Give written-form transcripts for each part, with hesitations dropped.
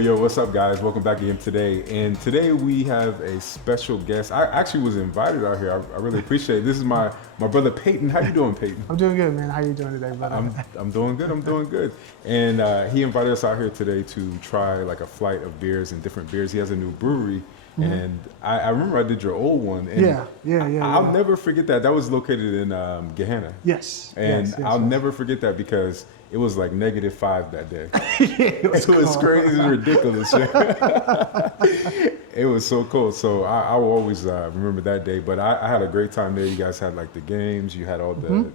Yo, what's up, guys? Welcome back again today. And today we have a special guest. I actually was invited out here. I really appreciate it. This is my brother Peyton. How you doing, Peyton? I'm doing good, man. How you doing today, brother? I'm doing good. I'm doing good. And he invited us out here today to try like a flight of beers and different beers. He has a new brewery. And I remember I did your old one. And I'll never forget that. That was located in Gehenna. Yes. And I'll never forget that because it was like -5 that day. It was crazy and ridiculous. It was so cool. So I will always remember that day. But I had a great time there. You guys had like the games. You had all the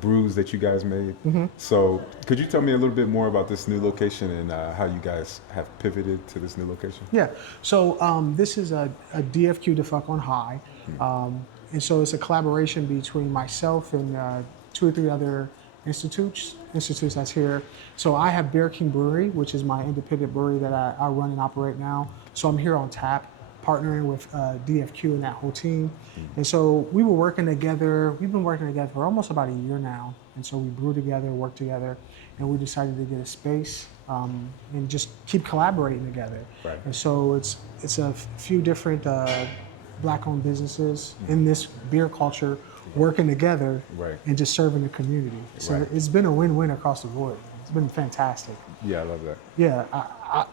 brews that you guys made. So could you tell me a little bit more about this new location and how you guys have pivoted to this new location? Yeah. So this is a DFQ Dafuque on High. And so it's a collaboration between myself and 2 or 3 other institutes that's here. So I have Beer King Brewery, which is my independent brewery that I run and operate now. So I'm here on tap, partnering with DFQ and that whole team. And so we were working together. We've been working together for almost about a year now. And so we brew together, work together, and we decided to get a space and just keep collaborating together. Right. And so it's a few different Black-owned businesses in this beer culture working together and just serving the community. So it's been a win-win across the board. It's been fantastic. Yeah, I love that. Yeah,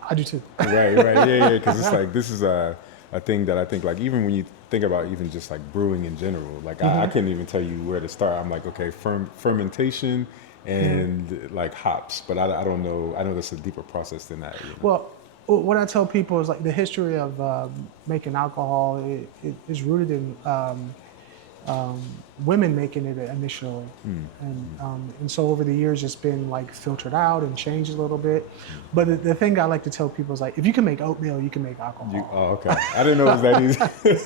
I do too. Right. Yeah, because it's like, this is a thing that I think, like, even when you think about even just like brewing in general, like I can't even tell you where to start. I'm like, okay, fermentation and like hops, but I don't know. I know there's a deeper process than that. You know? Well, what I tell people is like the history of making alcohol is rooted in women making it initially, and so over the years it's been like filtered out and changed a little bit. But the thing I like to tell people is like, if you can make oatmeal, you can make alcohol. Okay. I didn't know it was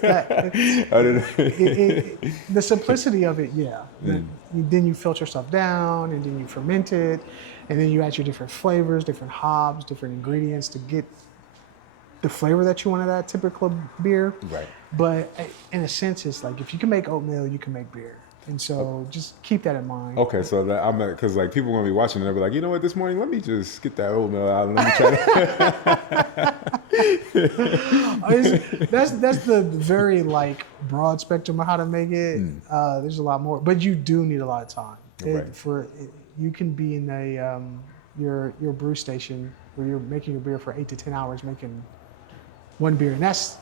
that easy. The simplicity of it, then you filter stuff down, and then you ferment it, and then you add your different flavors, different hops, different ingredients to get the flavor that you want of that typical beer. Right. But in a sense, it's like, if you can make oatmeal, you can make beer. And so just keep that in mind. Okay, so that because like people are gonna be watching and they'll be like, you know what, this morning, let me just get that oatmeal out and let me try to. That's the very like broad spectrum of how to make it. There's a lot more, but you do need a lot of time. You can be in your brew station where you're making your beer for 8 to 10 hours making one beer, and that's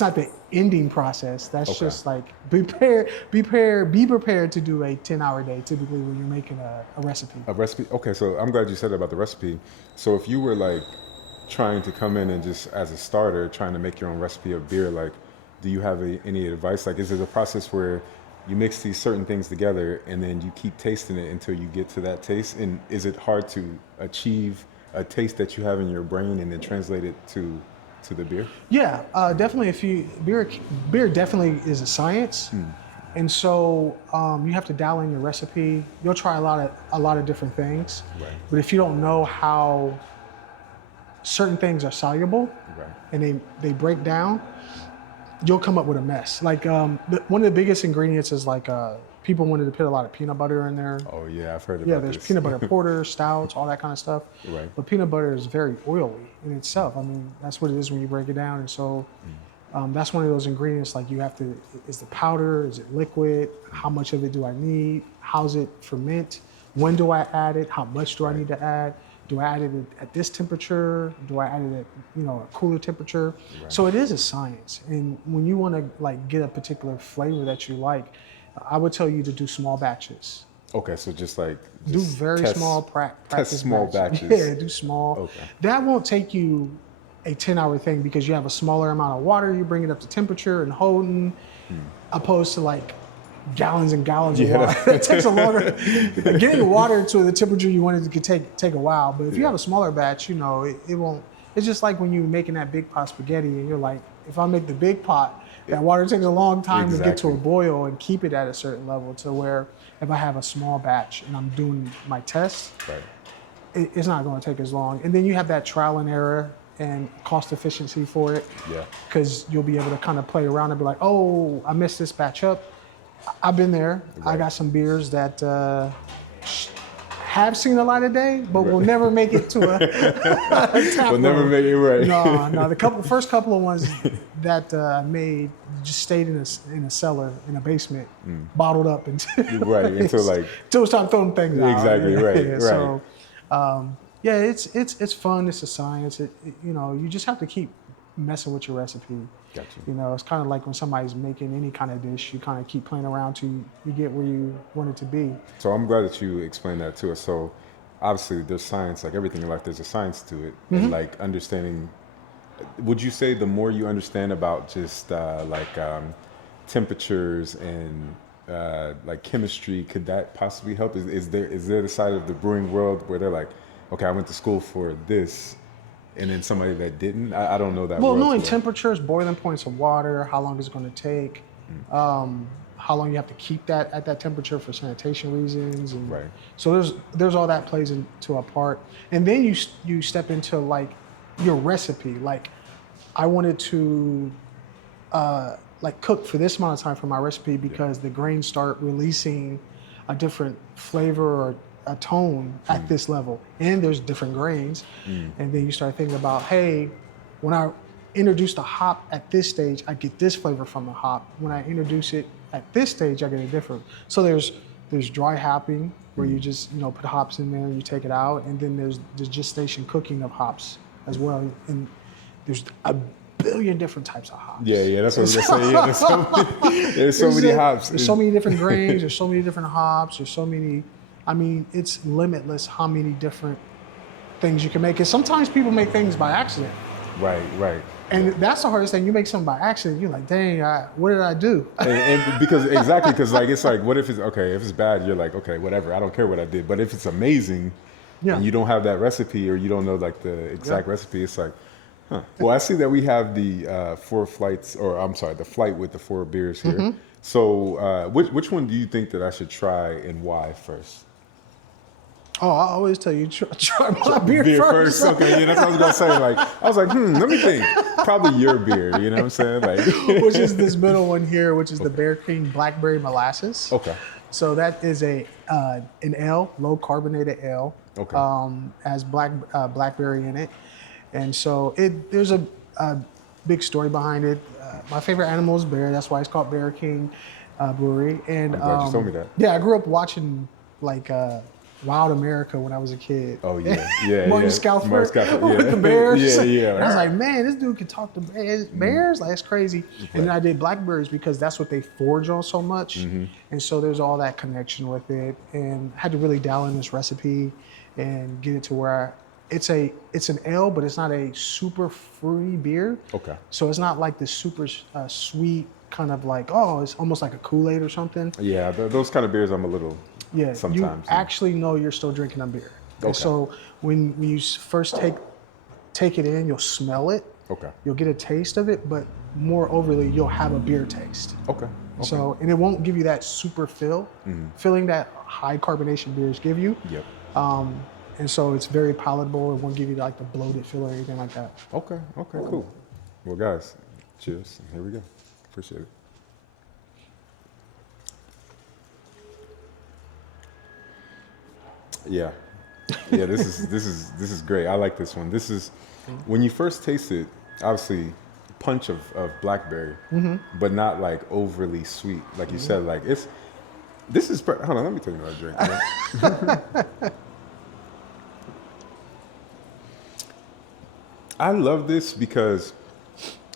not the ending process. That's just like be prepared to do a 10-hour day typically when you're making a recipe. A recipe. Okay, so I'm glad you said about the recipe. So if you were like trying to come in and just as a starter trying to make your own recipe of beer, like, do you have any advice? Like, is it a process where you mix these certain things together and then you keep tasting it until you get to that taste? And is it hard to achieve a taste that you have in your brain and then translate it to the beer? Yeah, definitely. Beer definitely is a science, and so you have to dial in your recipe. You'll try a lot of different things, but if you don't know how certain things are soluble and they break down, you'll come up with a mess. Like one of the biggest ingredients is like people wanted to put a lot of peanut butter in there. Oh yeah, I've heard about this. Yeah, there's peanut butter porter, stouts, all that kind of stuff. Right. But peanut butter is very oily in itself. I mean, that's what it is when you break it down. And so that's one of those ingredients, like you have to, is the powder, is it liquid? How much of it do I need? How's it ferment? When do I add it? How much do I need to add? Do I add it at this temperature? Do I add it at a cooler temperature? Right. So it is a science. And when you want to like get a particular flavor that you like, I would tell you to do small batches. Okay, so do very small practice. Test small batches. Yeah, do small. Okay. That won't take you a 10-hour thing because you have a smaller amount of water. You bring it up to temperature and holding, opposed to like gallons and gallons of water. It takes a longer. Getting the water to the temperature you want it to take a while. But if you have a smaller batch, it won't. It's just like when you're making that big pot spaghetti and you're like, if I make the big pot, that water takes a long time to get to a boil and keep it at a certain level to where if I have a small batch and I'm doing my tests, it's not going to take as long. And then you have that trial and error and cost efficiency for it. Yeah. Because you'll be able to kind of play around and be like, oh, I messed this batch up. I've been there. I got some beers that have seen a light of day, but will never make it to a tap We'll never room. make it right. No. The first couple of ones that I made just stayed in a cellar in a basement, bottled up until Right, until like until it's time throwing things out. exactly right, right. So, yeah, it's fun. It's a science. You just have to keep messing with your recipe. Gotcha. It's kind of like when somebody's making any kind of dish, you kind of keep playing around till you get where you want it to be. So I'm glad that you explained that to us. So obviously there's science, like everything in life, there's a science to it. And like understanding, would you say the more you understand about just temperatures and like chemistry, could that possibly help? Is there the side of the brewing world where they're like, okay, I went to school for this, and then somebody that didn't? I don't know that. Well, world knowing too well. temperatures, boiling points of water, how long it's going to take, how long you have to keep that at that temperature for sanitation reasons, and Right. so there's all that plays into a part, and then you step into like your recipe. Like I wanted to like cook for this amount of time for my recipe because the grains start releasing a different flavor or a tone at this level, and there's different grains, and then you start thinking about, hey, when I introduce the hop at this stage, I get this flavor from the hop. When I introduce it at this stage, I get a different. So there's dry hopping where you just put hops in there and you take it out, and then there's the gestation cooking of hops as well, and there's a billion different types of hops. Yeah, that's what I was gonna say. Yeah, there's so many hops. There's so many different grains. There's so many different hops. There's so many. I mean, it's limitless how many different things you can make. And sometimes people make things by accident. Right. And that's the hardest thing. You make something by accident. You're like, dang, what did I do? and because like it's like, what if it's okay? If it's bad, you're like, okay, whatever. I don't care what I did. But if it's amazing, and you don't have that recipe or you don't know like the exact recipe, it's like, huh. Well, I see that we have the 4 flights, or I'm sorry, the flight with the 4 beers here. So which one do you think that I should try and why first? Oh, I always tell you, try my beer first. Okay, yeah, that's what I was gonna say. Like, I was like, let me think. Probably your beer. You know what I'm saying? Like, which is this middle one here, which is the Bear King Blackberry Molasses. Okay. So that is an ale, low carbonated ale. Okay. Has blackberry in it, and so there's a big story behind it. My favorite animal is bear. That's why it's called Bear King Brewery. And I'm glad you told me that. Yeah, I grew up watching like Wild America when I was a kid. Oh yeah. Martin Scoutford with the bears. And I was like, man, this dude can talk to bears. Like, that's crazy. And then I did blackberries because that's what they forage on so much. And so there's all that connection with it. And I had to really dial in this recipe and get it to where it's an ale, but it's not a super fruity beer. Okay. So it's not like this super sweet kind of like, oh, it's almost like a Kool-Aid or something. Yeah, those kind of beers I'm a little. Yeah, sometimes you actually know you're still drinking a beer. Okay. So when you first take it in, you'll smell it. Okay. You'll get a taste of it, but more overly, you'll have a beer taste. Okay. So, and it won't give you that super filling that high carbonation beers give you. Yep. And so it's very palatable. It won't give you like the bloated feel or anything like that. Okay, cool. Well, guys, cheers. Here we go. Appreciate it. Yeah, this is great. I like this one. This is when you first taste it, obviously punch of blackberry, but not like overly sweet. Like you said, like hold on, let me tell you what I drink. I love this because,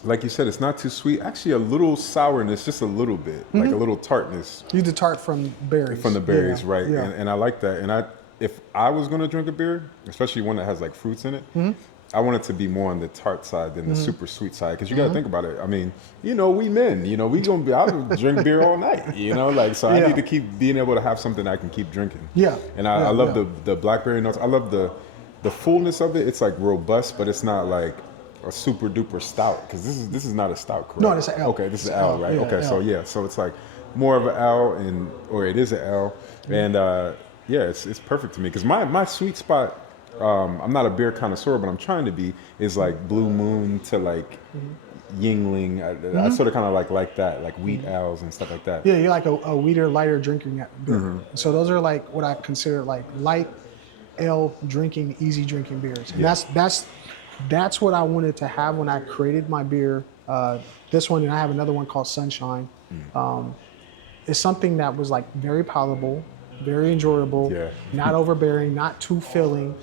like you said, it's not too sweet. Actually, a little sourness, just a little bit, like a little tartness. You the tart from berries. From the berries, right? Yeah. And I like that. And if I was gonna drink a beer, especially one that has like fruits in it, I want it to be more on the tart side than the super sweet side. Because you got to think about it. I mean, we men, I'll drink beer all night. So I need to keep being able to have something I can keep drinking. Yeah. And I love the blackberry notes. I love the fullness of it. It's like robust, but it's not like a super duper stout. Because this is not a stout, correct? No, it's an ale. Okay, this is an ale, right? Yeah, okay, ale. so it's like more of an ale, or it is an ale, and it's perfect to me because my sweet spot. I'm not a beer connoisseur, but I'm trying to be. Is like Blue Moon to like Yingling. I sort of kind of like that, like wheat ales and stuff like that. Yeah, you're like a weeder, lighter drinking beer. So those are like what I consider like light ale drinking, easy drinking beers. And that's what I wanted to have when I created my beer. This one, and I have another one called Sunshine. Is something that was like very palatable, very enjoyable, Yeah. not overbearing, not too filling,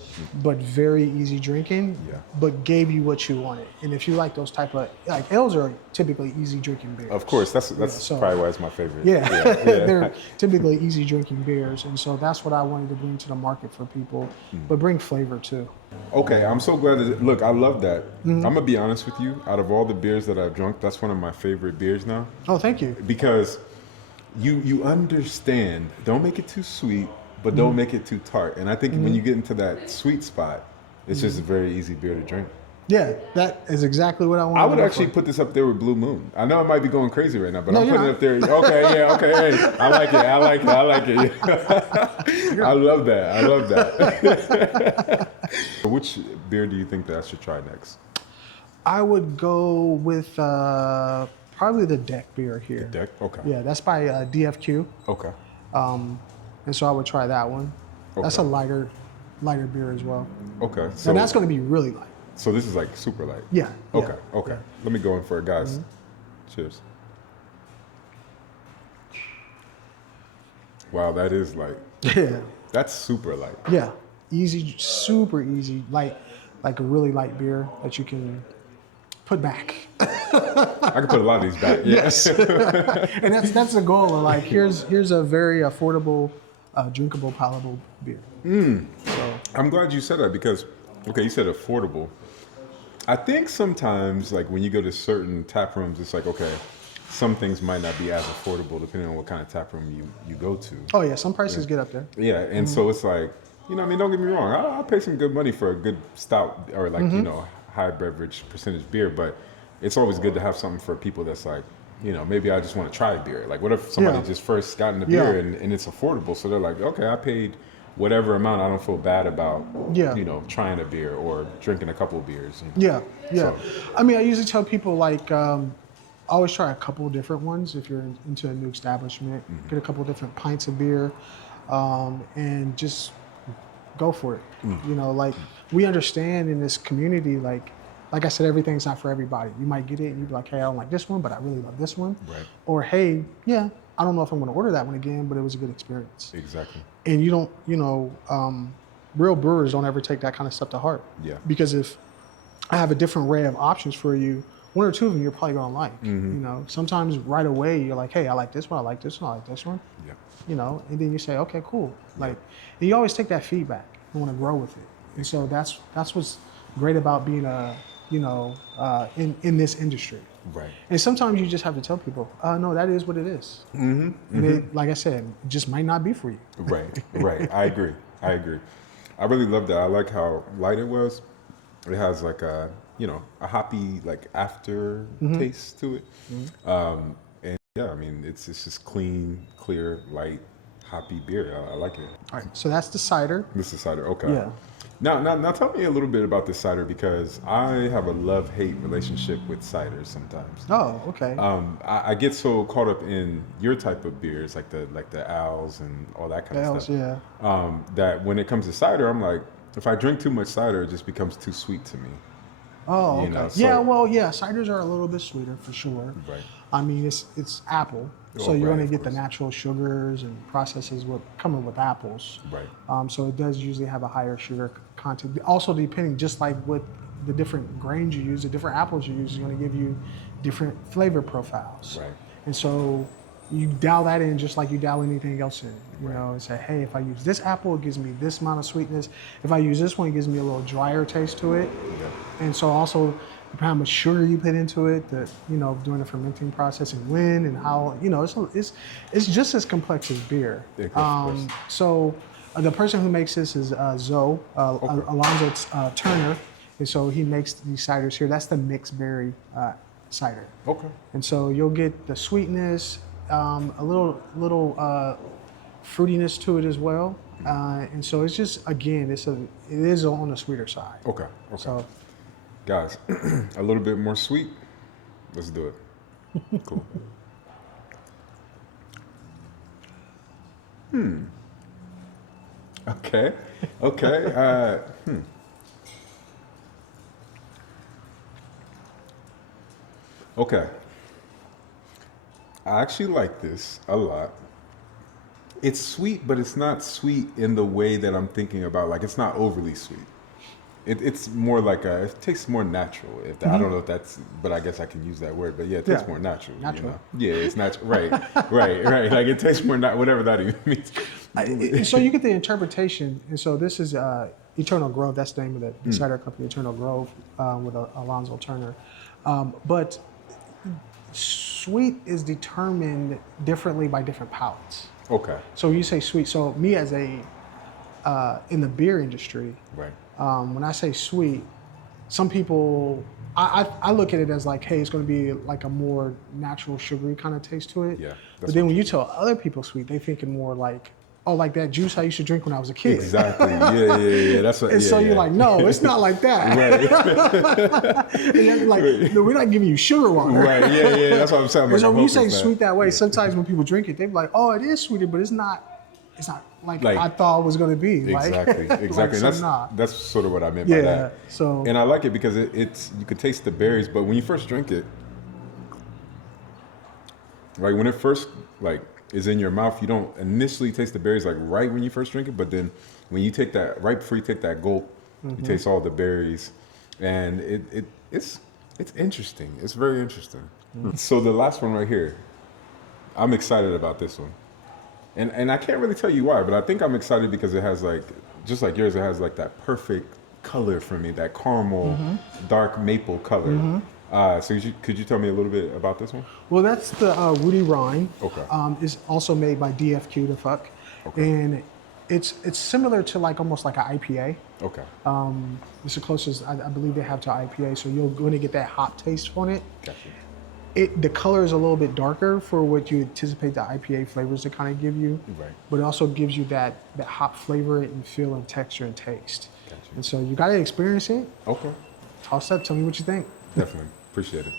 but very easy drinking, Yeah. but gave you what you wanted. And if you like those type of, like ales are typically easy drinking beers. Of course, that's so- probably why it's my favorite. Yeah, yeah. they're typically easy drinking beers. And so that's what I wanted to bring to the market for people, but bring flavor too. Okay, I'm so glad that, look, I love that. Mm-hmm. I'm gonna be honest with you. Out of all the beers that I've drunk, that's one of my favorite beers now. Oh, thank you. Because you understand, don't make it too sweet, but don't make it too tart. And I think when you get into that sweet spot, it's just a very easy beer to drink. Yeah, that is exactly what I wanted. I would to go actually for. put this up there with Blue Moon. I know I might be going crazy right now, but No, I'm you're putting not. it up there. Okay, yeah, okay, hey, I like it, I like it, I like it. I love that, I love that. Which beer do you think that I should try next? I would go with probably the deck beer here. Deck? Okay. Yeah, that's by DFQ. Okay. And so I would try that one. That's a Okay. lighter beer as well. Okay. So And that's going to be really light. so this is like super light. Yeah. Okay. yeah, Okay. Let me go in for it, guys. Cheers. Wow, that is light. Yeah. That's super light. Yeah. Easy, super easy, light, like a really light beer that you can put back. I could put a lot of these back. Yeah. Yes. And that's the goal. Of like, here's a very affordable, drinkable, palatable beer. So I'm glad you said that because, okay, you said affordable. I think sometimes, like when you go to certain tap rooms, it's like, okay, some things might not be as affordable depending on what kind of tap room you go to. oh yeah, some prices get up there. Yeah, and so it's like, you know, I mean, don't get me wrong. I'll pay some good money for a good stout or like, you know, high beverage percentage beer, but it's always good to have something for people that's like, you know, maybe I just want to try a beer. Like, what if somebody Yeah. just first got into beer Yeah. and it's affordable? So they're like, okay, I paid whatever amount. I don't feel bad about, Yeah. you know, trying a beer or drinking a couple of beers. Yeah, yeah. So- I mean, I usually tell people like, always try a couple of different ones if you're into a new establishment. Get a couple of different pints of beer, and just go for it. You know, like we understand in this community, like I said, everything's not for everybody. You might get it and you'd be like, hey, I don't like this one, but I really love this one. Right. Or hey, yeah, I don't know if I'm going to order that one again, but it was a good experience. Exactly. And you don't, you know, real brewers don't ever take that kind of stuff to heart. Yeah. Because if I have a different array of options for you, one or two of them you're probably gonna like. You know, sometimes right away you're like, hey, I like this one, I like this one, I like this one. Yeah. You know, and then you say, okay, cool. Like, and you always take that feedback and want to grow with it. And so that's what's great about being a, you know, in this industry. Right. And sometimes you just have to tell people, no, that is what it is. And it, like I said, it just might not be for you. Right. Right. I agree. I agree. I really love that. I like how light it was. It has like a, you know, a hoppy like after taste to it. And yeah, I mean, it's just clean, clear, light, hoppy beer. I like it. All right, so that's the cider. This is cider. Okay. Yeah. Now tell me a little bit about this cider because I have a love-hate relationship with cider sometimes. Oh, okay. I get so caught up in your type of beers, like the owls and all that kind of Ales, stuff. yeah. That when it comes to cider, I'm like, if I drink too much cider, it just becomes too sweet to me. Oh, You okay. know, so- yeah, well, yeah, ciders are a little bit sweeter for sure. Right. I mean, it's apple, so Oh, you're right, going of to get the course. natural sugars and processes with coming with apples. Right. So it does usually have a higher sugar content. Also, depending, just like with the different grains you use, the different apples you use is going to give you different flavor profiles. Right. And so you dial that in just like you dial anything else in. You Right. know, and say, hey, if I use this apple, it gives me this amount of sweetness. If I use this one, it gives me a little drier taste to it. Yeah. And so also, depending how much sugar you put into it, the, you know, during the fermenting process and when and how, you know, it's just as complex as beer. Yeah, of course. So the person who makes this is Zoe, Alonzo Turner. And so he makes these ciders here. That's the mixed berry cider. Okay. And so you'll get the sweetness, a little fruitiness to it as well. And so it's just, again, it is on the sweeter side. Okay. Okay. So Guys, a little bit more sweet. Let's do it. Cool. Okay. Okay. Okay. I actually like this a lot. It's sweet, but it's not sweet in the way that I'm thinking about. Like, it's not overly sweet. It's more like it tastes more natural. I don't know if that's, but I guess I can use that word. But yeah, it tastes more natural. Natural. You know? Yeah, it's natural. Right, right. Like it tastes more whatever that even means. So you get the interpretation, and so this is Eternal Grove. That's the name of the cider company, Eternal Grove, with Alonzo Turner. But sweet is determined differently by different palates. Okay. So you say sweet. So me as a in the beer industry, Right. when I say sweet, some people I look at it as like, hey, it's going to be like a more natural sugary kind of taste to it. Yeah. But then when you tell other people sweet, they thinking more like, oh, like that juice I used to drink when I was a kid. Exactly. Yeah. That's what. And so you're like, no, it's not like that. Right. And then like, no, we're not giving you sugar water. Right. Yeah. That's what I'm saying. And Like, so I when you hope say it's not- sweet that way, sometimes when people drink it, they be like, oh, it is sweeter, but it's not like I thought it was going to be. Exactly. Like, Exactly. so That's sort of what I meant by that. So And I like it because it's you could taste the berries, but when you first drink it, like when it first like is in your mouth, you don't initially taste the berries like right when you first drink it, but then when you take that right before you take that gulp, you taste all the berries, and it's interesting. It's very interesting. So the last one right here, I'm excited about this one. And I can't really tell you why, but I think I'm excited because it has like, just like yours, it has like that perfect color for me, that caramel, dark maple color. So could you tell me a little bit about this one? Well, that's the Woody Rhine. Okay. It's also made by DFQ, the fuck. Okay. And it's similar to like almost like an IPA. Okay. It's the closest I believe they have to IPA. So you're going to get that hop taste on it. Gotcha. The color is a little bit darker for what you anticipate the IPA flavors to kind of give you. Right. But it also gives you that hop flavor and feel and texture and taste. Gotcha. And so you got to experience it. Okay. Toss up. Tell me what you think. Definitely. Appreciate it.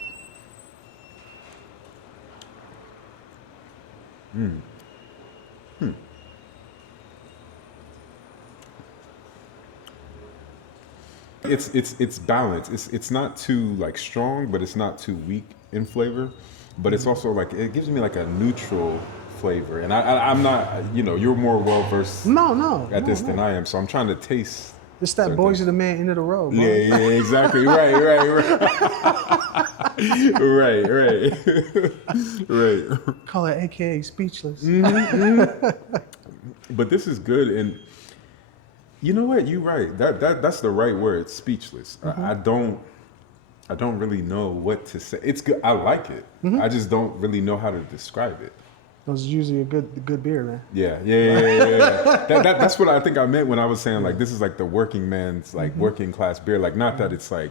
It's balanced. It's not too like strong, but it's not too weak in flavor. But it's also like it gives me like a neutral flavor. And I'm not, you're more well versed at this than I am. So I'm trying to taste. It's that boys of the man end of the road. Bro. Yeah, exactly. Right. Right. Call it AKA speechless. But this is good, and you know what? You're right. That's the right word. Speechless. I don't really know what to say. It's good. I like it. I just don't really know how to describe it. It was usually a good beer, man. Yeah. That's what I think I meant when I was saying like this is like the working man's like working class beer. Like not that it's like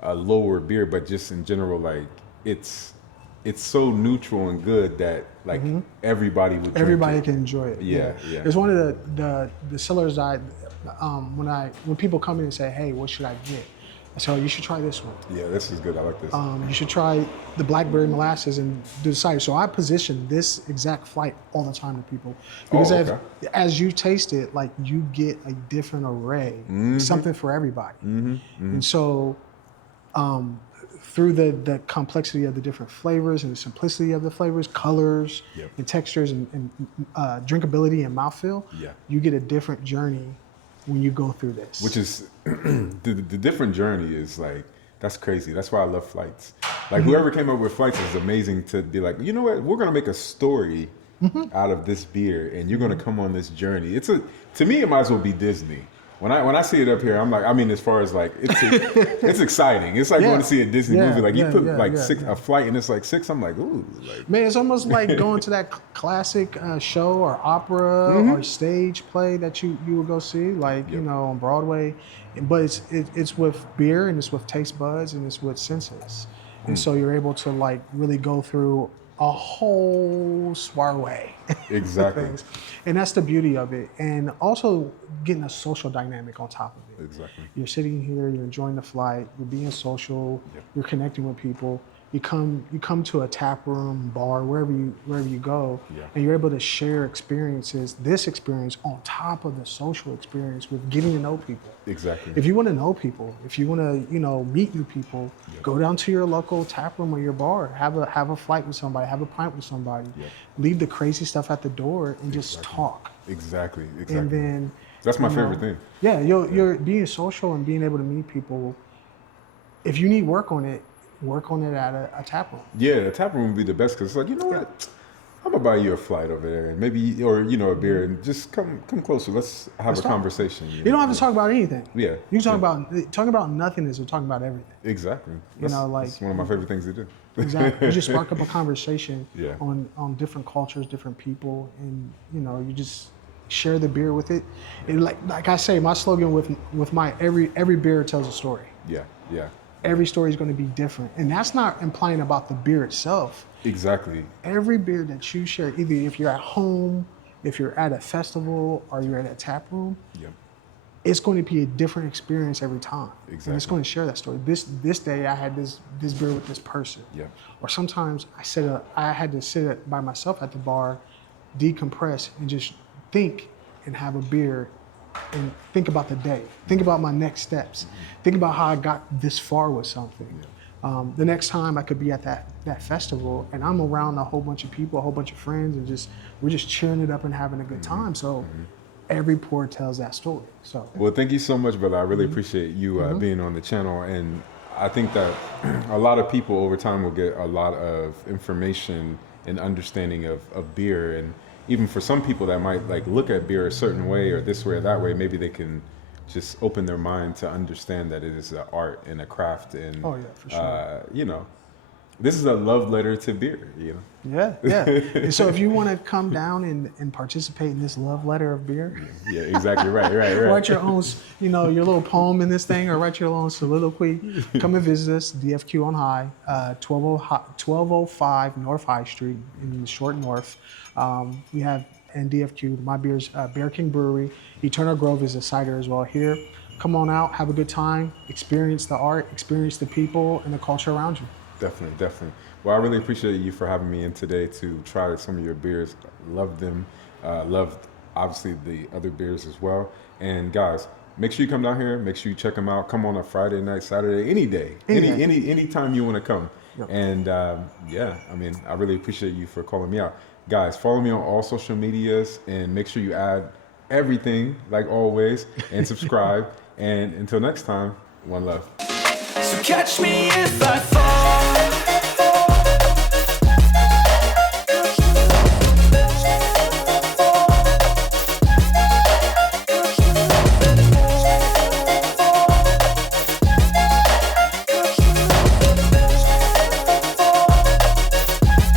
a lower beer, but just in general like it's so neutral and good that like everybody would drink Everybody it. can enjoy it. Yeah. It's one of the sellers when people come in and say, hey, what should I get? I say, oh, you should try this one. Yeah, this is good. I like this. You should try the blackberry molasses and do the cider. So I position this exact flight all the time to people because as you taste it, like you get a different array, something for everybody. And so through the complexity of the different flavors and the simplicity of the flavors, colors and textures and drinkability and mouthfeel, you get a different journey when you go through this. Which is the different journey is like that's crazy. That's why I love flights. Like whoever came up with flights is amazing to be like, you know what, we're gonna make a story out of this beer and you're gonna come on this journey. To me it might as well be Disney. When I see it up here, I'm like, I mean, as far as like, it's exciting. It's like going to see a Disney movie. Like you put a flight and it's like 6. I'm like, ooh. Like. Man, it's almost like going to that classic show or opera or stage play that you would go see, like, on Broadway. But it's with beer and it's with taste buds and it's with senses. And so you're able to like really go through a whole soiree. Exactly. And that's the beauty of it. And also getting a social dynamic on top of it. Exactly. You're sitting here, you're enjoying the flight, you're being social, you're connecting with people. you come to a tap room, bar, wherever you go, Yeah. and you're able to share experiences, this experience on top of the social experience with getting to know people. Exactly. If you want to know people, if you want to, meet new people, go down to your local tap room or your bar, have a flight with somebody, have a pint with somebody, leave the crazy stuff at the door and just talk. Exactly. And then That's my favorite thing. Yeah, you're being social and being able to meet people. If you need work on it at a tap room. Yeah, the tap room would be the best because it's like, you know what? I'm gonna buy you a flight over there, and maybe, or a beer, and just come closer. Let's have a conversation. You don't have to talk about anything. Yeah, you can talk about nothing is talking about everything. Exactly. That's one of my favorite things to do. Exactly. You just spark up a conversation Yeah. on different cultures, different people, and you just share the beer with it. And like I say, my slogan with my every beer tells a story. Yeah. Every story is going to be different, and that's not implying about the beer itself. Exactly. Every beer that you share, either if you're at home, if you're at a festival, or you're at a tap room, it's going to be a different experience every time. Exactly. And it's going to share that story. This day I had this beer with this person. Yeah. Or sometimes I had to sit by myself at the bar, decompress, and just think and have a beer and think about the day. Think about my next steps. Think about how I got this far with something. The next time I could be at that festival and I'm around a whole bunch of people, a whole bunch of friends, and we're just cheering it up and having a good time. So every pour tells that story. So well, thank you so much, brother. I really appreciate you being on the channel, and I think that a lot of people over time will get a lot of information and understanding of beer, and even for some people that might look at beer a certain way or this way or that way, maybe they can just open their mind to understand that it is an art and a craft, and for sure. This is a love letter to beer. Yeah. And so if you want to come down and participate in this love letter of beer, yeah, exactly right. Write your own, your little poem in this thing, or write your own soliloquy. Come and visit us, DFQ on High, 1205 North High Street in the Short North. We have DFQ, my beer's Bear King Brewery. Eternal Grove is a cider as well here. Come on out, have a good time, experience the art, experience the people and the culture around you. Definitely. Well, I really appreciate you for having me in today to try some of your beers. Loved them. Loved, obviously, the other beers as well. And guys, make sure you come down here. Make sure you check them out. Come on a Friday night, Saturday, any day. Any time you want to come. Yep. And I really appreciate you for calling me out. Guys, follow me on all social medias and make sure you add everything, like always, and subscribe. And until next time, one love. So catch me if I fall.